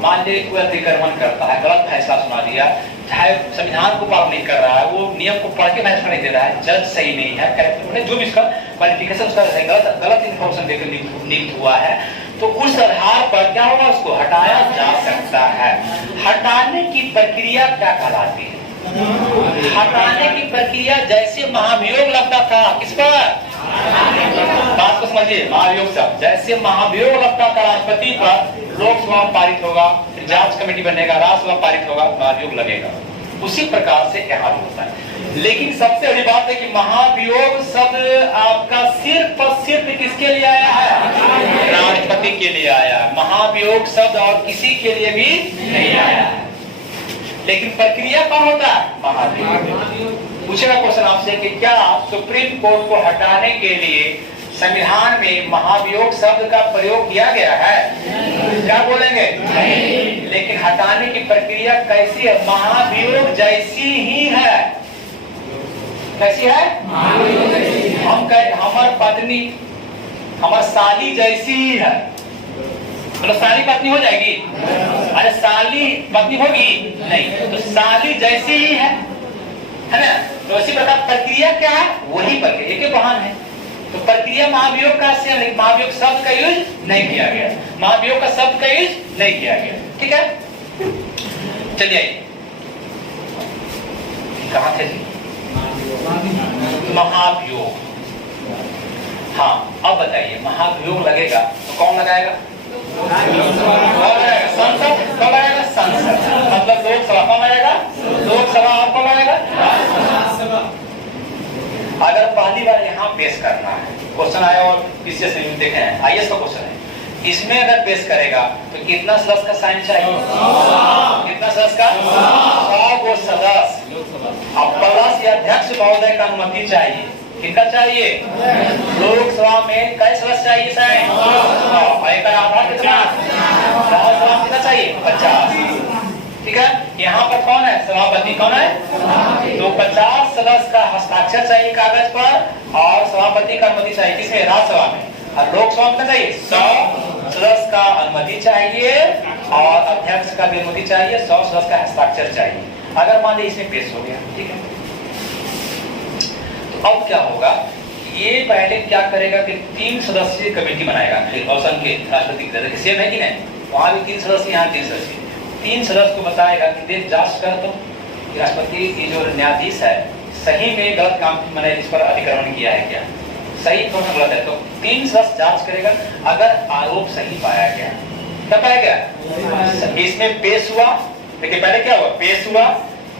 मान लीजिए कोई अतिक्रमण करता है, गलत फैसला सुना दिया, चाहे संविधान को पालन नहीं कर रहा है, वो नियम को पढ़ के फैसला नहीं दे रहा है, जज सही नहीं है, जो भी इसका क्वालिफिकेशन उसका गलत इन्फॉर्मेशन देकर नियुक्त हुआ है, तो उस आधार पर क्या होगा? उसको हटाया जा सकता है। हटाने की प्रक्रिया क्या कहलाती है? हटाने की प्रक्रिया जैसे महाभियोग लगता था, किस पर? बात को समझिए, महाभियोग सब जैसे महाभियोग लगता था राष्ट्रपति पर, लोकसभा पारित होगा, फिर जांच कमेटी बनेगा, राज्यसभा पारित होगा, महाभियोग लगेगा। उसी प्रकार से यहाँ होता है। लेकिन सबसे बड़ी बात है कि महाभियोग शब्द आपका सिर्फ और सिर्फ किसके लिए आया है? राष्ट्रपति के लिए आया। महाभियोग शब्द और किसी के लिए भी नहीं आया है। लेकिन प्रक्रिया कौन होता है? महाभियोग। पूछेगा क्वेश्चन आपसे कि क्या सुप्रीम कोर्ट को हटाने के लिए संविधान में महाभियोग शब्द का प्रयोग किया गया है? क्या बोलेंगे? नहीं। लेकिन हटाने की प्रक्रिया कैसी है? महाभियोग जैसी ही है। कैसी है? हम हमार पत्नी, हमार साली जैसी ही है। मतलब साली पत्नी हो जाएगी? अरे साली पत्नी होगी नहीं, तो साली जैसी ही है ना। तो इसी प्रकार प्रक्रिया क्या है? वही प्रक्रिया, एक बहान है। तो प्रक्रिया महाभियोग का से महाभियोग शब्द का यूज नहीं किया गया, महाभियोग का शब्द का यूज नहीं किया गया, ठीक है। चलिए आइए, कहाँ थे जी? महाभियोग। हाँ, अब बताइए, महाभियोग लगेगा तो कौन लगाएगा? कौन लगाएगा? संसद। कौन लगाएगा? संसद। मतलब लोकसभा। कौन लगाएगा? लोकसभा। और कौन लगाएगा? अगर पहली बार यहाँ पेश करना है, क्वेश्चन आया और पीसीएस में देखे हैं, आईएएस का क्वेश्चन है, इसमें अगर पेश करेगा तो कितना सदस्य का साइन चाहिए? कितना सदस्य का? 100 को सदस्य। अब प्लस अध्यक्ष महोदय का अनुमति चाहिए। किनका चाहिए? लोकसभा में कई सदस्य चाहिए? साइन। और आधार कितना? राज्यसभा कितना चाहिए? 50। ठीक है, यहाँ पर कौन है? सभापति। कौन है? तो 50 सदस्य का हस्ताक्षर चाहिए कागज पर और सभापति का अनुमति चाहिए। किसमें? राज्यसभा में। और लोकसभा में चाहिए 100 सदस्य का अनुमति चाहिए और अध्यक्ष का भी अनुमति चाहिए, 100 सदस्य का हस्ताक्षर चाहिए। अगर मान लीजिए इसमें पेश हो गया, ठीक है, तो अब क्या होगा? ये पहले क्या करेगा कि 3 सदस्यीय कमेटी बनाएगा। औसन के राष्ट्रपति की तरह सेम है कि नहीं? वहां भी 3 सदस्य, यहाँ 3 सदस्य। 3 सदस्य को बताएगा कि देख जांच कर तो राष्ट्रपति की जो न्यायाधीश है सही में गलत काम मैंने इस पर अधिक्रमण किया है क्या, सही तो गलत है। तो 3 सदस्य जांच करेगा। अगर आरोप सही पाया गया, क्या पाया गया? इसमें पेश हुआ। देखिए पहले क्या हुआ? पेश हुआ।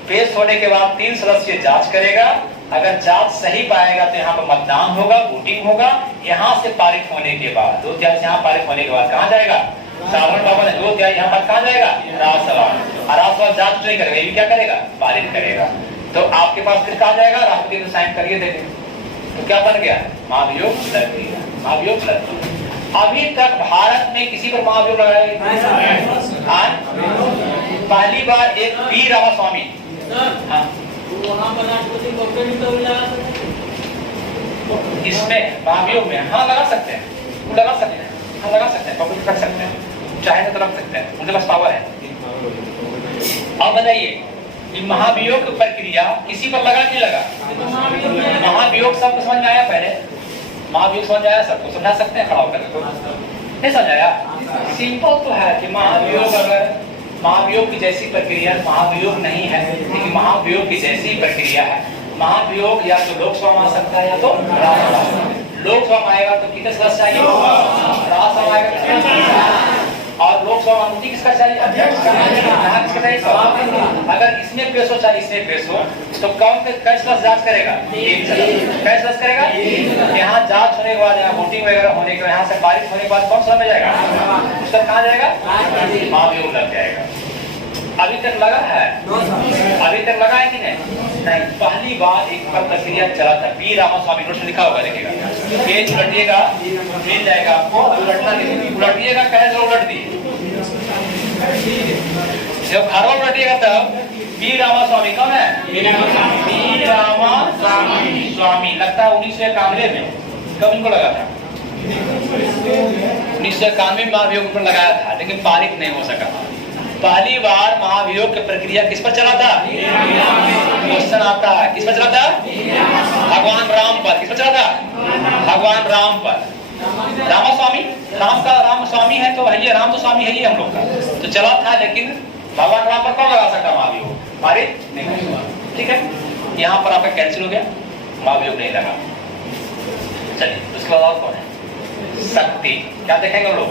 पेश होने के बाद 3 सदस्य जांच करेगा। अगर जांच सही पाएगा तो यहाँ पर मतदान होगा, वोटिंग होगा। यहाँ से पारित होने के बाद 2/3 यहाँ पारित होने के बाद कहाँ जाएगा? साधारण भवन है। 2/3 यहाँ पर कहाँ जाएगा? राज्यसभा। और राज्यसभा जांच नहीं करेगा, ये भी क्या करेगा? पारित करेगा। तो आपके पास फिर कहा जाएगा? राष्ट्रपति ने साइन करिए देखें। तो क्या बन गया? महाभियोग लग गया। महाभियोग लग गया। अभी तक भारत में किसी पर महाभियोग लगाया? पहली बार एक पी रामास्वामी। इसमें महाभियोग में हाँ लगा सकते हैं, वो लगा सकते हैं, हाँ लगा सकते हैं, पब्लिक रख सकते हैं, चाहे तो रख सकते हैं, उनके पास पावर है। अब बताइए महाभियोग प्रक्रिया किसी पर लगा नहीं लगा? महाभियोग सबको समझ में आया? पहले महाभियोग समझ आया? सबको समझा सकते हैं? खड़ा होकर नहीं समझाया? सिंपल तो है कि महाभियोग, अगर महाभियोग की जैसी प्रक्रिया महाभियोग नहीं है, लेकिन महाभियोग की जैसी प्रक्रिया है। महाभियोग या तो लोकसभा में आ सकता है या तो लोकसभा में आएगा तो कितने सदस्य चाहिए? राज्यसभा आएगा और लोकसभा में अनुमति किसका चाहिए? अध्यक्ष का। अगर इसमें पेश हो चाहे इसमें पेश हो तो कौन कैसे सदस्य जांच करेगा? 3 सदस्य। कैसे सदस्य करेगा? यहाँ जांच होने के बाद, यहाँ वोटिंग वगैरह होने के बाद, यहाँ से पारित होने के बाद कौन सा में जाएगा? उसका कहाँ जाएगा? महाभियोग लग जाएगा। अभी तक लगा है? अभी तक लगा है कि नहीं? पहली बार एक पर प्रक्रिया चला था। पी रामास्वामी, नोट लिखा होगा, देखिएगा। पेज उलटिएगा, मिल जाएगा आपको। उलटिएगा कहे तो उलट दी, जब घर उलटिएगा तब पी रामास्वामी कौन है? पी रामास्वामी स्वामी। लगता है 1991 में। कब इनको लगा था? 1991 में महाभियोग पर लगाया था, लेकिन पारित नहीं हो सका। पहली बार महाभियोग की प्रक्रिया किस पर चला था? क्वेश्चन आता है किस पर चला था? भगवान राम पर। किस पर चला था? भगवान राम पर। रामास्वामी, राम का रामस्वामी है तो है, राम तो स्वामी है ही हम लोग का, तो चला था। लेकिन भगवान राम पर कौन लगा सकता महाभियोग? पारित नहीं हुआ। ठीक है, यहाँ पर आपका कैंसिल हो गया, महाभियोग नहीं लगा। चलिए उसके बाद और कौन है? शक्ति। क्या देखेंगे हम लोग?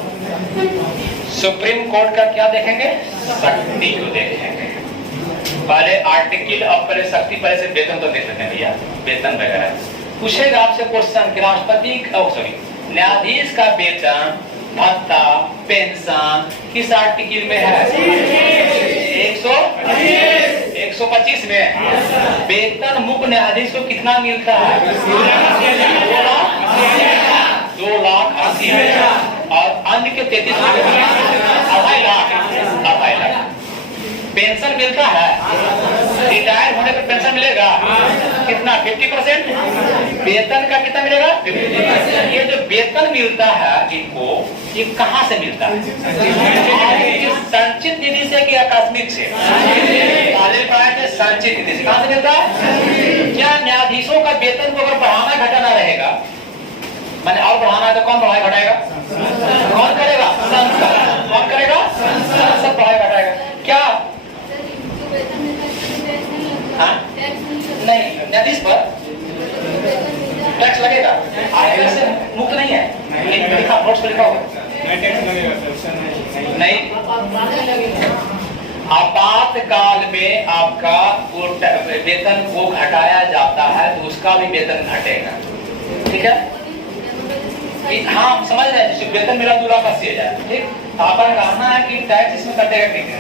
सुप्रीम कोर्ट का क्या देखेंगे? शक्ति को देखेंगे। पहले आर्टिकल, अब पहले शक्ति, पहले से वेतन तो देख लेते हैं भैया, वेतन वगैरह पूछेगा आपसे क्वेश्चन कि राष्ट्रपति, सॉरी, न्यायाधीश का वेतन, भत्ता, पेंशन किस आर्टिकल में है? 125 में। वेतन मुख्य न्यायाधीश को कितना मिलता है? 2,80,000 और अन्य के 33,250,000 पेंशन मिलता है। रिटायर होने पर पेंशन मिलेगा कितना? 50%। वेतन का कितना मिलेगा? 50%। ये जो वेतन मिलता है इनको, ये कहाँ से मिलता है? संचित निधि से कि आकस्मिक से? संचित निधि से। कहाँ से मिलता है? क्या न्यायाधीशों का वेतन को अगर बढ़ाना घटाना रहेगा, मैंने और बढ़ाना है तो कौन बढ़ाएगा घटाएगा? कौन करेगा? संसद। कौन करेगा? संसद बढ़ाएगा घटाएगा। क्या लिखा, नोट्स पे लिखा हुआ नहीं। आपातकाल में आपका वेतन को घटाया जाता है तो उसका भी वेतन घटेगा, ठीक है। हाँ समझ रहे हैं, जैसे वेतन मेरा 2,80,000, ठीक। आपका कहना है कि टैक्स इसमें कटेगा कि नहीं?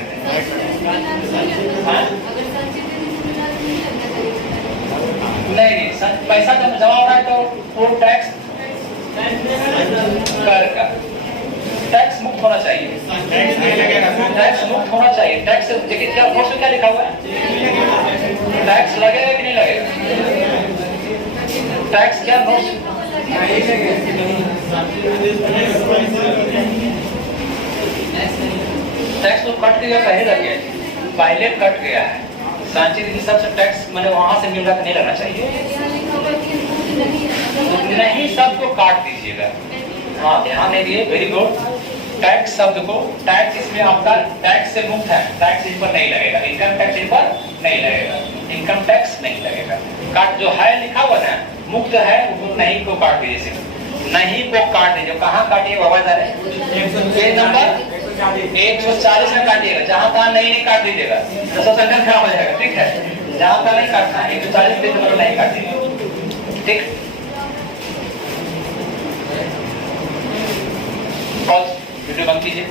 नहीं, पैसा जब जमा हो रहा है तो वो टैक्स कर का टैक्स मुक्त होना चाहिए, टैक्स मुक्त होना चाहिए। टैक्स देखिए क्या नोट्स में क्या लिखा हुआ है, टैक्स लगेगा कि नहीं लगेगा? टैक्स क्या नोट्स टैक्स तो कट गया, पहले लग गया, पहले कट गया है। सांची दीदी सबसे टैक्स मैंने वहां से मिल रहा नहीं लगना चाहिए, नहीं सबको काट दीजिएगा। हाँ ध्यान नहीं दिए, वेरी गुड। टैक्स शब्द को, टैक्स इसमें आपका टैक्स से मुक्त है, टैक्स इन पर नहीं लगेगा, इनकम टैक्स इन पर नहीं लगेगा, इनकम टैक्स नहीं लगेगा। काट जो है लिखा हुआ ना मुक्त है, वो नहीं को काट दीजिए, नहीं को काट दीजिए। कहाँ काटिए बाबा जाने, पेज नंबर 140 में काटिएगा, जहां तहाँ नहीं काट दीजिएगा, तो संगठन खराब हो जाएगा, ठीक है। जहां तहाँ नहीं काटना है, 140 पेज नंबर नहीं काटिएगा, ठीक। वीडियो बंद कीजिए।